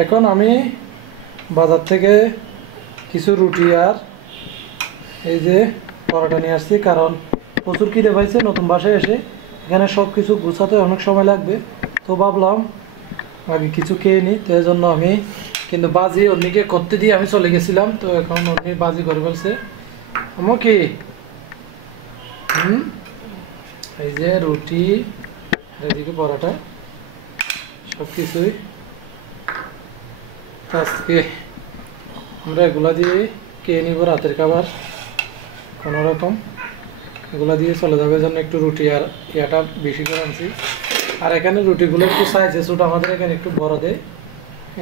এখন আমি বাজার থেকে কিছু রুটি আর এই যে পরোটা নিয়ে আসছি, কারণ প্রচুর খিদে পাইছে। নতুন বাসায় এসে এখানে সব কিছু গুছাতে অনেক সময় লাগবে, তো ভাবলাম আগে কিছু খেয়ে নিই। তো এই জন্য আমি কিন্তু বাজি অন্যকে করতে দিয়ে আমি চলে গেছিলাম, তো এখন অন্য বাজি করে ফেলছে। আমার কি এই যে রুটি আর এদিকে পরোটা সব কিছুই আজকে আমরা এগুলা দিয়ে খেয়ে নিব রাতের খাবার। কোনো রকম এগুলা দিয়ে চলে যাবে জন্য একটু রুটি আর ইয়াটা বেশি করে আনছি। আর এখানে রুটিগুলো একটু সাইজে ছোট, আমাদের এখানে একটু বড় দেয়।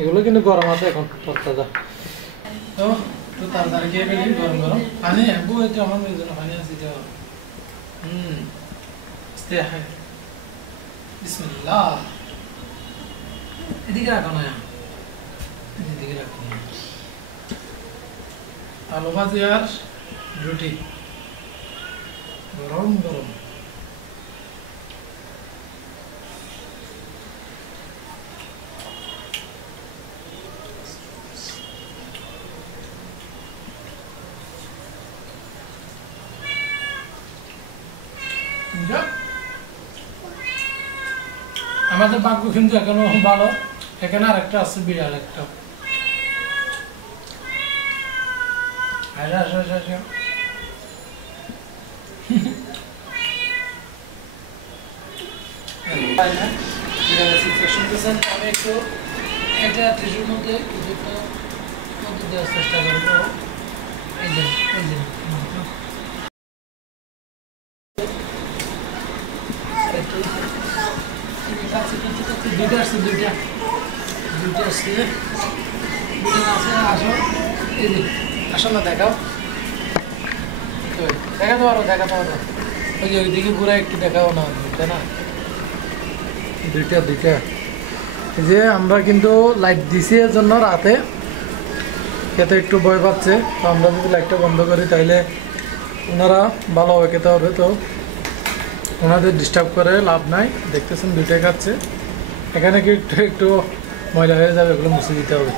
এগুলো কিন্তু গরম আছে এখন তাজা। তো একটু তাড়াতাড়ি খেয়ে ফেলি। গরম গরম পানি আনবো, এটা আমার মেয়ের জন্য পানি আছে। বিসমিল্লাহ। এদিকে রাখো না, এদিকে রাখো না। আলু ভাজি আর রুটি গরম গরম। আমাদের ভাগ্য কিন্তু এখনো ভালো, এখানে আর একটা আছে, বিড়াল একটা। আমি একটু এটা টিস্যুর মধ্যে কিছু একটা মধ্যে দেওয়ার চেষ্টা করবো। এই যে দুইটা আসছে, দুইটা আসছে, দুইটা আছে। আসো এই যে, আসো না, দেখাও, দেখাতে পারো, দেখাতে পারো। ওই যে ওইদিকে ঘুরে একটু দেখাও না, দুইটা না, দুইটা। এই যে আমরা কিন্তু লাইট দিছি এর জন্য রাতে খেতে একটু ভয় পাচ্ছে। তো আমরা যদি লাইটটা বন্ধ করি তাইলে ওনারা ভালোভাবে খেতে হবে। তো ওনাদের ডিস্টার্ব করে লাভ নাই। দেখতেছেন দুইটাই খাচ্ছে। এখানে কি একটু ময়লা হয়ে যাবে, এগুলো মুছে দিতে হবে।